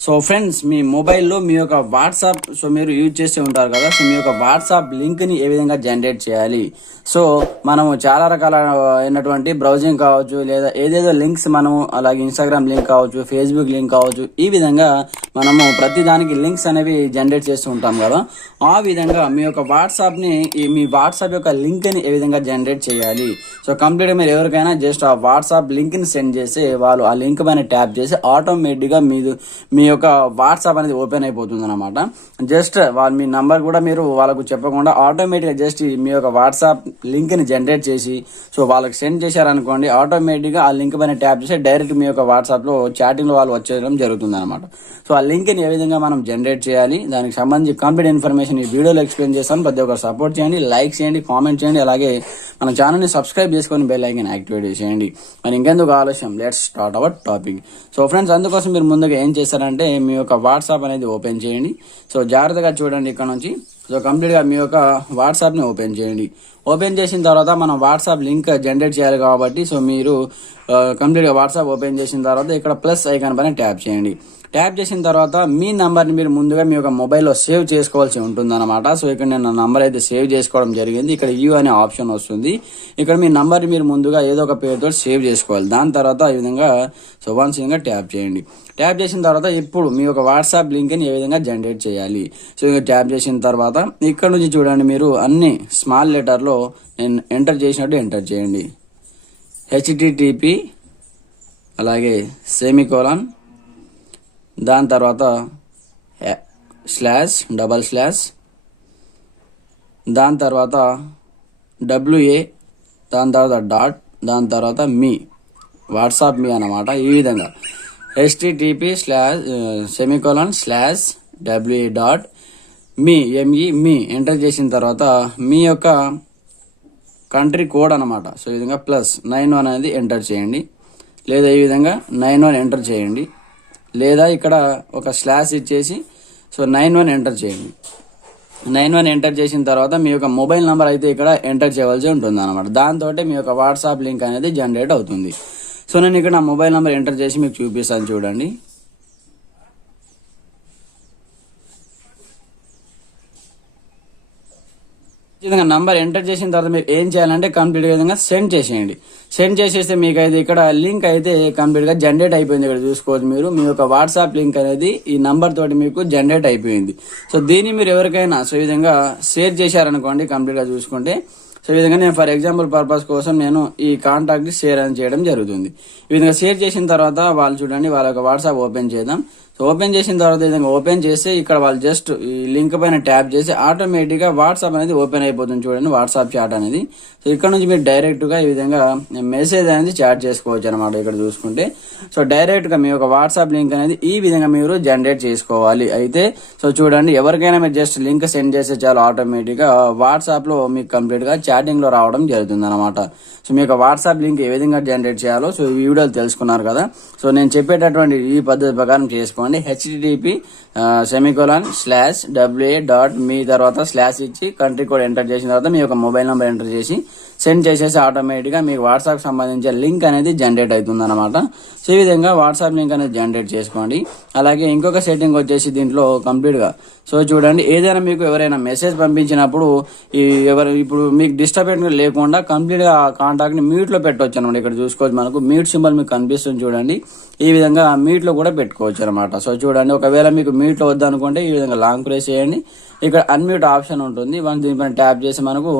so friends మీ మొబైల్లో మీ యొక్క వాట్సాప్ సో మీరు యూజ్ చేస్తూ ఉంటారు కదా సో మీ యొక్క వాట్సాప్ లింక్ని ఏ విధంగా జనరేట్ చేయాలి? సో మనము చాలా రకాల అయినటువంటి బ్రౌజింగ్ కావచ్చు లేదా ఏదేదో లింక్స్ మనము అలాగే ఇన్స్టాగ్రామ్ లింక్ కావచ్చు ఫేస్బుక్ లింక్ కావచ్చు ఈ విధంగా మనము ప్రతిదానికి లింక్స్ అనేవి జనరేట్ చేస్తూ ఉంటాం కదా. ఆ విధంగా మీ యొక్క వాట్సాప్ని ఈ మీ వాట్సాప్ యొక్క లింక్ని ఏ విధంగా జనరేట్ చేయాలి? సో కంప్లీట్గా మీరు ఎవరికైనా జస్ట్ ఆ వాట్సాప్ లింక్ని సెండ్ చేసి వాళ్ళు ఆ లింక్ పైన ట్యాప్ చేసి ఆటోమేటిక్గా మీరు మీ మీ యొక్క వాట్సాప్ అనేది ఓపెన్ అయిపోతుంది అనమాట జస్ట్ వాళ్ళ మీ నంబర్ కూడా మీరు వాళ్ళకు చెప్పకుండా ఆటోమేటిక్గా జస్ట్ మీ యొక్క వాట్సాప్ లింక్ని జనరేట్ చేసి సో వాళ్ళకి సెండ్ చేశారనుకోండి ఆటోమేటిక్గా ఆ లింక్ పైన ట్యాప్ చేసి డైరెక్ట్ మీ యొక్క వాట్సాప్లో చాటింగ్లో వాళ్ళు వచ్చేయడం జరుగుతుంది అనమాట సో ఆ లింక్ని ఏ విధంగా మనం జనరేట్ చేయాలి దానికి సంబంధించి కంప్లీట్ ఇన్ఫర్మేషన్ ఈ వీడియోలో ఎక్స్ప్లెయిన్ చేస్తాను. ప్రతి ఒక్కరు సపోర్ట్ చేయండి లైక్ చేయండి కామెంట్ చేయండి అలాగే మన ఛానల్ని సబ్స్క్రైబ్ చేసుకొని బెల్ ఐకన్ యాక్టివేట్ చేయండి మరి ఇంకెందుకు ఆలస్యం? Let's start our topic. So friends అందుకోసం మీరు ముందుగా ఏం చేస్తారంటే అంటే మీ యొక్క వాట్సాప్ అనేది ఓపెన్ చేయండి. సో జాగ్రత్తగా చూడండి ఇక్కడ నుంచి. సో కంప్లీట్గా మీ యొక్క వాట్సాప్ని ఓపెన్ చేయండి. ఓపెన్ చేసిన తర్వాత మనం వాట్సాప్ లింక్ జనరేట్ చేయాలి కాబట్టి సో మీరు కంప్లీట్గా వాట్సాప్ ఓపెన్ చేసిన తర్వాత ఇక్కడ ప్లస్ ఐకాన్ పైన ట్యాప్ చేయండి. ట్యాప్ చేసిన తర్వాత మీ నంబర్ని మీరు ముందుగా మీ యొక్క మొబైల్లో సేవ్ చేసుకోవాల్సి ఉంటుందన్నమాట. సో ఇక్కడ నేను నా నంబర్ అయితే సేవ్ చేసుకోవడం జరిగింది. ఇక్కడ యూ అనే ఆప్షన్ వస్తుంది. ఇక్కడ మీ నంబర్ని మీరు ముందుగా ఏదో ఒక పేరుతో సేవ్ చేసుకోవాలి. దాని తర్వాత ఈ విధంగా సో వన్స్ ట్యాప్ చేయండి. ట్యాప్ చేసిన తర్వాత ఇప్పుడు మీ యొక్క వాట్సాప్ లింక్ని ఏ విధంగా జనరేట్ చేయాలి? సో ఇక ట్యాప్ చేసిన తర్వాత ఇక్కడ నుంచి చూడండి మీరు అన్ని స్మాల్ లెటర్లో నేను ఎంటర్ చేసినట్టు ఎంటర్ చేయండి. హెచ్టిటిపి అలాగే సెమికోలాన్ దాని తర్వాత స్లాష్ డబల్ స్లాష్. దాని తర్వాత డబ్ల్యూఏ దాని తర్వాత డాట్ దాని తర్వాత మీ వాట్సాప్ మీ అన్నమాట ఈ విధంగా. HTTP slash semicolon slash WA dot me ME మీ ఎంటర్ చేసిన తర్వాత మీ యొక్క కంట్రీ కోడ్ అనమాట సో ఈ విధంగా ప్లస్ నైన్ వన్ అనేది ఎంటర్ చేయండి. లేదా ఈ విధంగా నైన్ వన్ ఎంటర్ చేయండి. లేదా ఇక్కడ ఒక స్లాష్ ఇచ్చేసి సో నైన్ వన్ ఎంటర్ చేయండి. నైన్ వన్ ఎంటర్ చేసిన తర్వాత మీ యొక్క మొబైల్ నెంబర్ అయితే ఇక్కడ ఎంటర్ చేయవలసి ఉంటుంది అనమాట దాంతో మీ యొక్క వాట్సాప్ లింక్ అనేది జనరేట్ అవుతుంది. సో నేను ఇక్కడ నా మొబైల్ నెంబర్ ఎంటర్ చేసి మీకు చూపిస్తాను చూడండి. విధంగా నంబర్ ఎంటర్ చేసిన తర్వాత మీరు ఏం చేయాలంటే కంప్లీట్ విధంగా సెండ్ చేసేయండి. సెండ్ చేసేస్తే మీకు అయితే ఇక్కడ లింక్ అయితే కంప్లీట్గా జనరేట్ అయిపోయింది ఇక్కడ చూసుకోవచ్చు మీరు. మీ యొక్క వాట్సాప్ లింక్ అనేది ఈ నంబర్ తోటి మీకు జనరేట్ అయిపోయింది. సో దీన్ని మీరు ఎవరికైనా సో విధంగా షేర్ చేశారనుకోండి కంప్లీట్గా చూసుకుంటే. సో ఈ విధంగా నేను ఫర్ ఎగ్జాంపుల్ పర్పస్ కోసం నేను ఈ కాంటాక్ట్ షేర్ అని చేయడం జరుగుతుంది. ఈ విధంగా షేర్ చేసిన తర్వాత వాళ్ళు చూడండి వాళ్ళ యొక్క వాట్సాప్ ఓపెన్ చేద్దాం. సో ఓపెన్ చేసిన తర్వాత విధంగా ఓపెన్ చేస్తే ఇక్కడ వాళ్ళు జస్ట్ ఈ లింక్ పైన ట్యాప్ చేసి ఆటోమేటిక్గా వాట్సాప్ అనేది ఓపెన్ అయిపోతుంది చూడండి వాట్సాప్ చాట్ అనేది. సో ఇక్కడ నుంచి మీరు డైరెక్ట్గా ఈ విధంగా మెసేజ్ అనేది చాట్ చేసుకోవచ్చు అనమాట ఇక్కడ చూసుకుంటే. సో డైరెక్ట్గా మీ యొక్క వాట్సాప్ లింక్ అనేది ఈ విధంగా మీరు జనరేట్ చేసుకోవాలి. అయితే సో చూడండి ఎవరికైనా మీరు జస్ట్ లింక్ సెండ్ చేస్తే చాలు ఆటోమేటిక్గా వాట్సాప్లో మీకు కంప్లీట్గా చాటింగ్లో రావడం జరుగుతుంది అనమాట సో మీ యొక్క వాట్సాప్ లింక్ ఏ విధంగా జనరేట్ చేయాలో సో ఈ వీడియోలు తెలుసుకున్నారు కదా. సో నేను చెప్పేటటువంటి ఈ పద్ధతి ప్రకారం చేసుకోండి. HTTP semicolon slash WA dot me తర్వాత స్లాష్ ఇచ్చి కంట్రీ కోడ్ ఎంటర్ చేసిన తర్వాత మీ యొక్క మొబైల్ నెంబర్ ఎంటర్ చేసి సెండ్ చేసేసి ఆటోమేటిక్గా మీకు వాట్సాప్ సంబంధించిన లింక్ అనేది జనరేట్ అవుతుంది అనమాట సో ఈ విధంగా వాట్సాప్ లింక్ అనేది జనరేట్ చేసుకోండి. అలాగే ఇంకొక సెట్టింగ్ వచ్చేసి దీంట్లో కంప్లీట్గా. సో చూడండి ఏదైనా మీకు ఎవరైనా మెసేజ్ పంపించినప్పుడు ఈ ఎవరు ఇప్పుడు మీకు డిస్టర్బెన్స్ లేకుండా కంప్లీట్గా కాంటాక్ట్ని మ్యూట్లో పెట్టవచ్చు అనమాట ఇక్కడ చూసుకోవచ్చు మనకు మ్యూట్ సింబల్ మీకు కనిపిస్తుంది చూడండి. ఈ విధంగా మీట్లో కూడా పెట్టుకోవచ్చు అనమాట సో చూడండి ఒకవేళ మీకు మీట్లో వద్దనుకుంటే ఈ విధంగా లాంగ్ ప్రెస్ చేయండి. ఇక్కడ అన్మ్యూట్ ఆప్షన్ ఉంటుంది. మనం దీనిపైన ట్యాప్ చేసి మనకు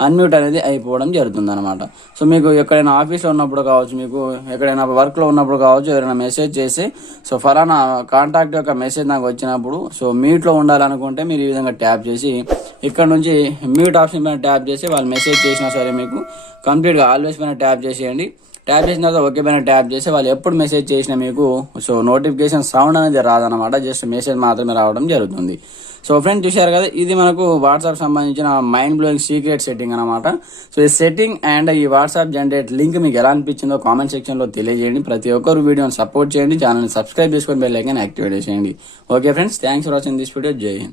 అన్మ్యూట్ అనేది అయిపోవడం జరుగుతుంది అనమాట సో మీకు ఎక్కడైనా ఆఫీస్లో ఉన్నప్పుడు కావచ్చు మీకు ఎక్కడైనా వర్క్లో ఉన్నప్పుడు కావచ్చు ఎవరైనా మెసేజ్ చేసి సో ఫలానా కాంటాక్ట్ యొక్క మెసేజ్ నాకు వచ్చినప్పుడు సో మ్యూట్లో ఉండాలనుకుంటే మీరు ఈ విధంగా ట్యాప్ చేసి ఇక్కడ నుంచి మ్యూట్ ఆప్షన్ పైన ట్యాప్ చేసి వాళ్ళు మెసేజ్ చేసినా సరే మీకు కంప్లీట్గా ఆల్వేస్ పైన ట్యాప్ చేసేయండి. ట్యాప్ చేసిన తర్వాత ఓకే పైన ట్యాప్ చేసి వాళ్ళు ఎప్పుడు మెసేజ్ చేసినా మీకు సో నోటిఫికేషన్ సౌండ్ అనేది రాదనమాట జస్ట్ మెసేజ్ మాత్రమే రావడం జరుగుతుంది. సో ఫ్రెండ్ చూశారు కదా ఇది మనకు వాట్సాప్ సంబంధించిన మైండ్ బ్లోయింగ్ సీక్రెట్ సెట్టింగ్ అనమాట సో ఈ సెట్టింగ్ అండ్ ఈ వాట్సాప్ జనరేట్ లింక్ మీకు ఎలా అనిపించిందో కామెంట్ సెక్షన్లో తెలియజేయండి. ప్రతి ఒక్కరు వీడియోని సపోర్ట్ చేయండి ఛానల్ని సబ్స్క్రైబ్ చేసుకొని బెల్ ఐకాన్ యాక్టివేట్ చేయండి. Okay friends thanks for watching this video Jai Hind